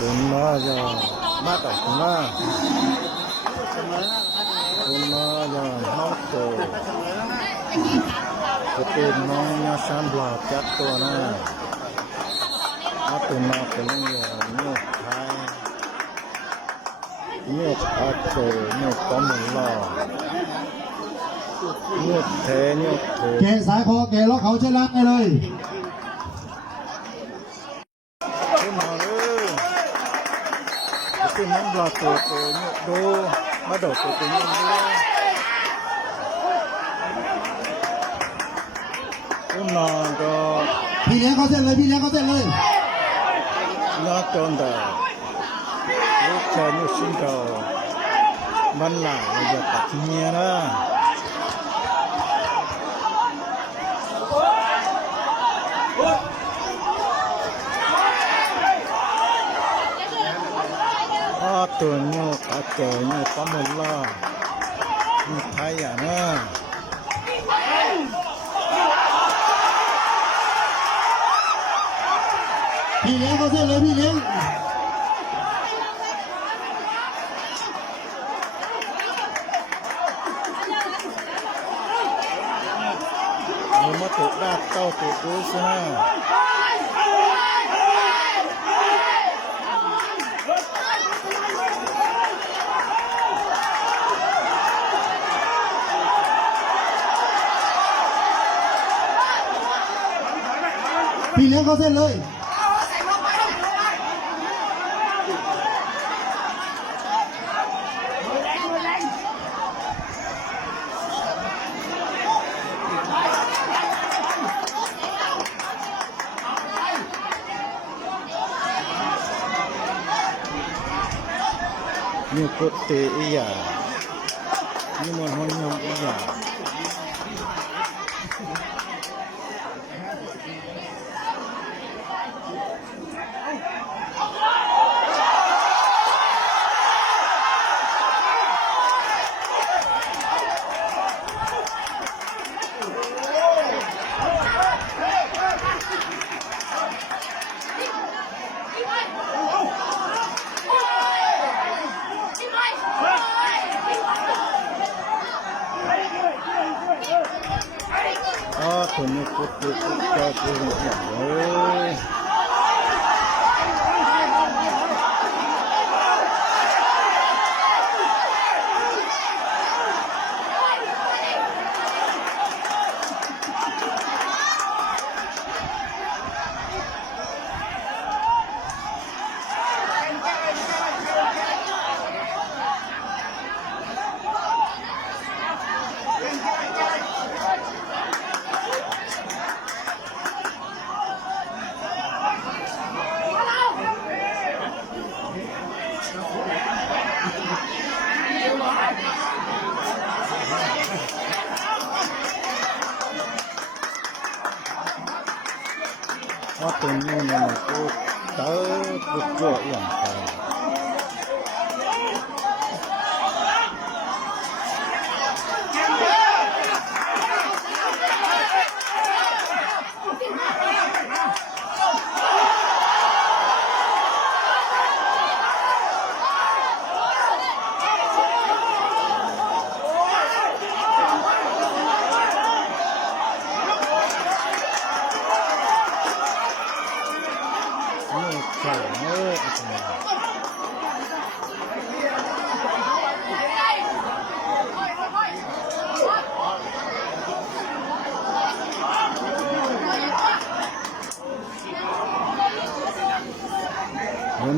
Cũng nó giờ mát ở cũng nó giờ nó cổ cái tên nó nhá san bò chặtตัวนะตัวnóเป็นเนื้อไทยเนื้อปลาโจเนื้อปลาหมึกหล่อเนื้อเทเนื้อโถ แกะสายคอแกะล็อกเขาเช่นรักได้เลย ขึ้นมาเลยขึ้นน้ำปลาตัวเนื้อดูมาดอกตัวเนื้อดูขึ้นมาก็ พี่เลี้ยงเขาเส้นเลยพี่เลี้ยงเขาเส้นเลย น่าจนแต่ลูกชายนี่สิ่งเก่ามันหลายอย่าตัดเมียนะตัวเนี้ยตัวเนี้ยปั๊มหมดละมีไทยอ่ะนะพี่เลี้ยงเขาเส้นเลยพี่เลี้ยงเอามาตุกดาบเต้าตุกดูสินะพี่เลี้ยงเขาเส้นเลยนี่ก็เตะอีหยานี่มันห้องยำอีหยาตัวนี้ก็เตะเจ้าตัวนี้เลยตัวนี้มันก็เตะบุกเกาะอย่างไรใช่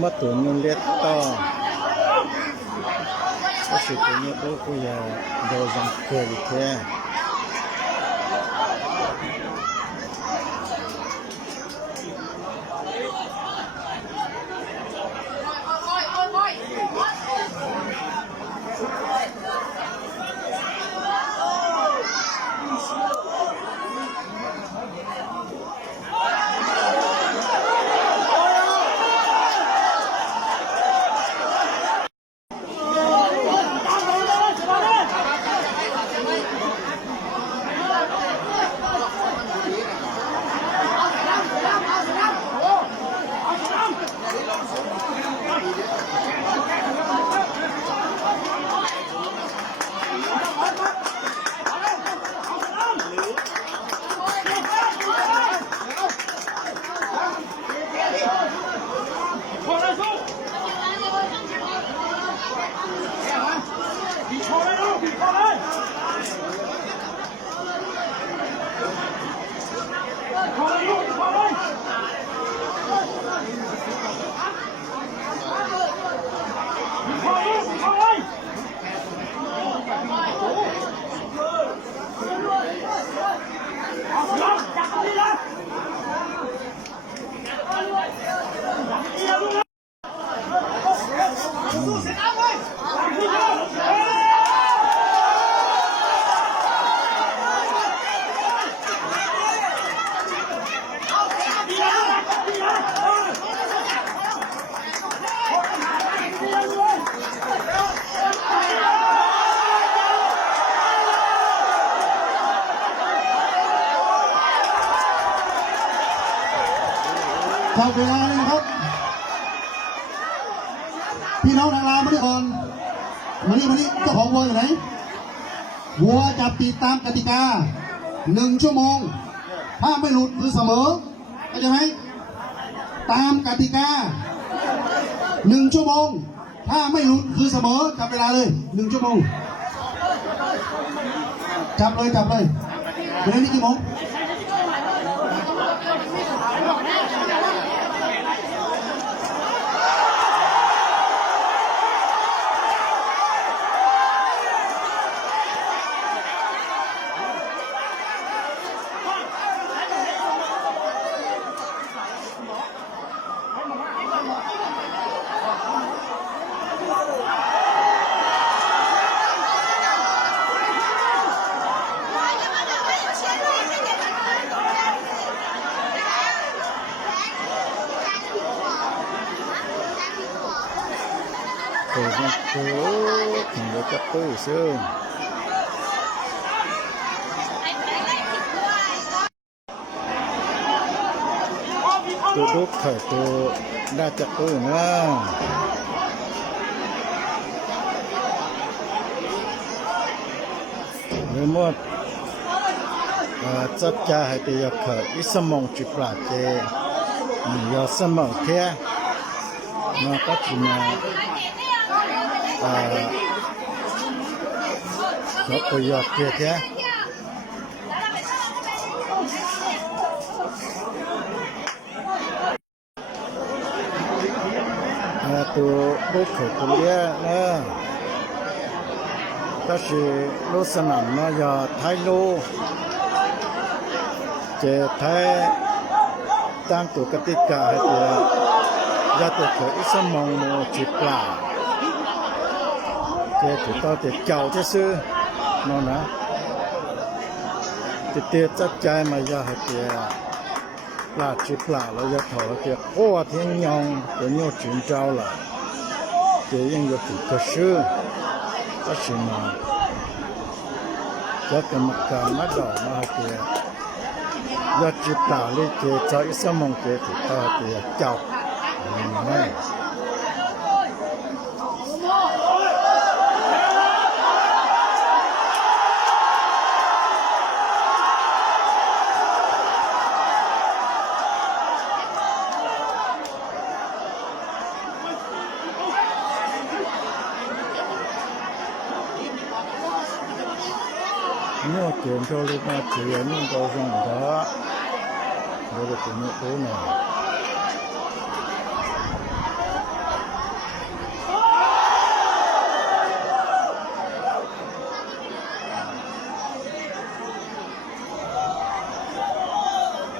มาตัวนี้เล็ดต่อก็สุดตัวนี้ก็คุยโดยจังเกิดแค่ จับเวลาเลยนะครับพี่น้องนางรำมาดิก่อนมานี่เจ้าของวัวอยู่ไหนวัวจับติดตามกติกา1 ชั่วโมงถ้าไม่หลุดคือเสมอเข้าใจไหมตามกติกา1 ชั่วโมงถ้าไม่หลุดคือเสมอจับเวลาเลย1 ชั่วโมงจับเลยเวลานี้กี่โมงโอ้โหถึงจะตื้อซึ่งตัวลูกไข่ตัวน่าจะตื้อนะหรือว่าจับจ่ายให้ตีอยากเกิดอิสมองจุดปลาเจมียาสมองแค่มาก็จะมาเขาไปยอดเกียร์แค่ตัวลูกเขยตัวเลี้ยนะก็คือลูกสนามนะยาไทยลูเจไทยตั้งตัวกติกาให้ตัวยาตัวเขยอิสมองโมจิปลาเจถูกต้องเจเจ้าจะซื้อนอนนะเจจัดใจมายาให้เจปลาจิปลาแล้วยาถอเจโอ้เทียนยองเจโยจุนเจ้าละเจยัง有几个事ก็是嘛จะกรรมการมาดอกมาเจยาจิปลาเลยเจเจ้าอิสมองเจถูกต้องเจเจ้านี่นี่เกี่ยวกับเรื่องมาเกี่ยวนี่ก็ส่งเถอะเราจะเป็นตัวไหน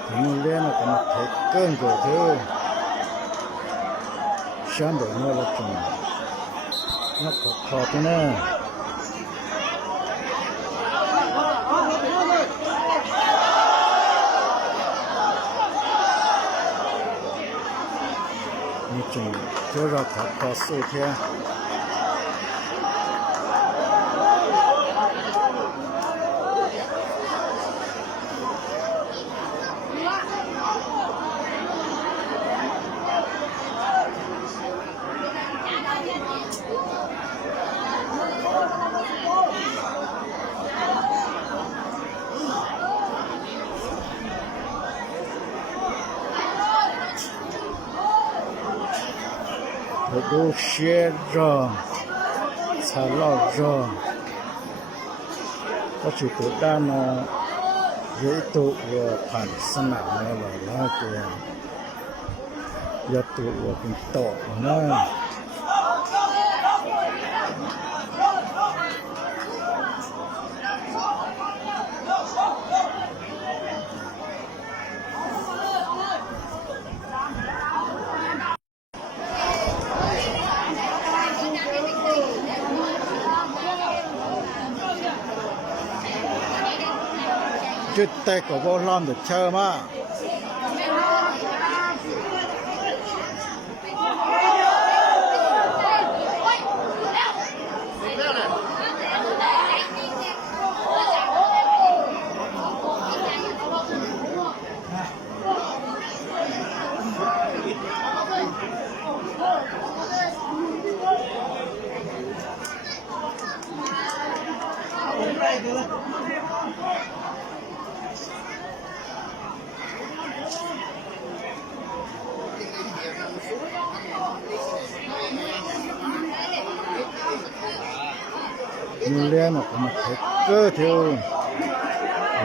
ถึงเรียนก็มาเทคเกินกว่าเธอฉันเดี๋ยวนี้เราจงนักขอตัวนั้นนี่จริงเจ้าเราขับต่อสู้เท่าดูเชื่อรอสาลอรอก็จุดตัวด้านน่ะเยตัวผ่านสนามแล้วแล้วตัวยาตัวเป็นต่อนะจุดแตกกับวอลล้อมเดือดเชื่อมาก nhiều lên mà có một cái cơ theo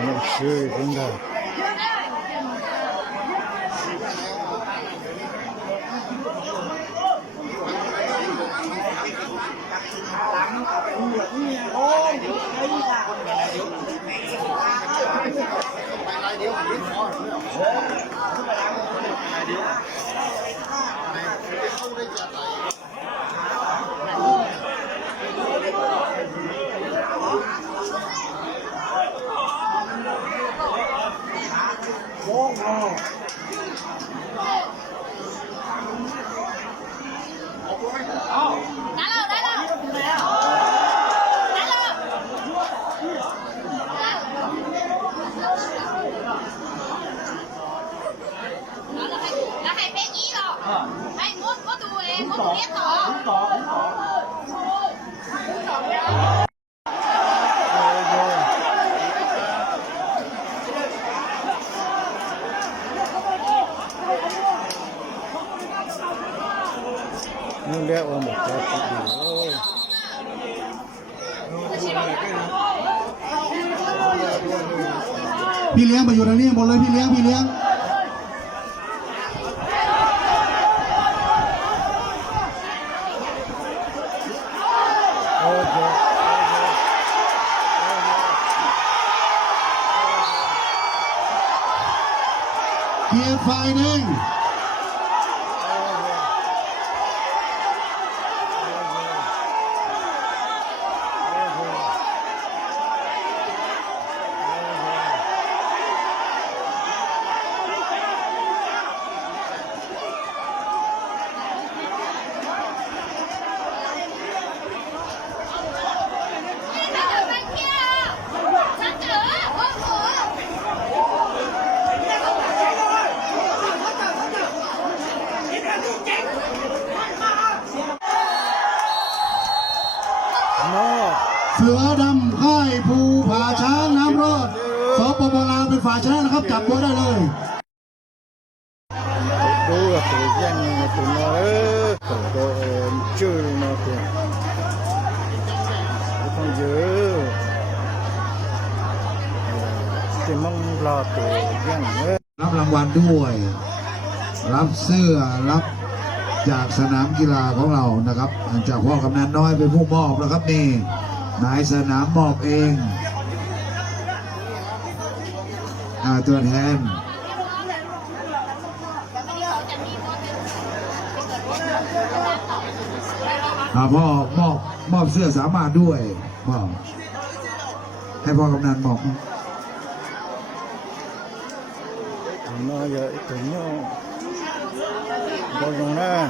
những sự chúng ta là hai bé nhí rồi hai muốn có tụi em có tụi em rồi nhiều lên ở một cái gì đó พี่เลี้ยงไปอยู่ทางนี้หมดเลยพี่เลี้ยงพี่เลี้ยง เคลียร์ไฟแดงเสือดำค่ายภูผาช้างน้ำรอดสปปลาวเป็นฝ่ายชนะนะครับจับตัวได้เลย ดูว่าตัวยังตัวน้อยตัวชื่อน้อยตัวต้องเยอะที่มึงรอตัวยังเยอะ รับรางวัลด้วย รับเสื้อรับจากสนามกีฬาของเรานะครับจากพ่อกำนันน้อยเป็นผู้มอบนะครับนี่นายสนามมอบเองตัวแทนพ่อมอบเสื้อสามารถด้วยมอบให้พ่อกำนันมอบ nó giờ ít tuổi nhau bao nhiêu nè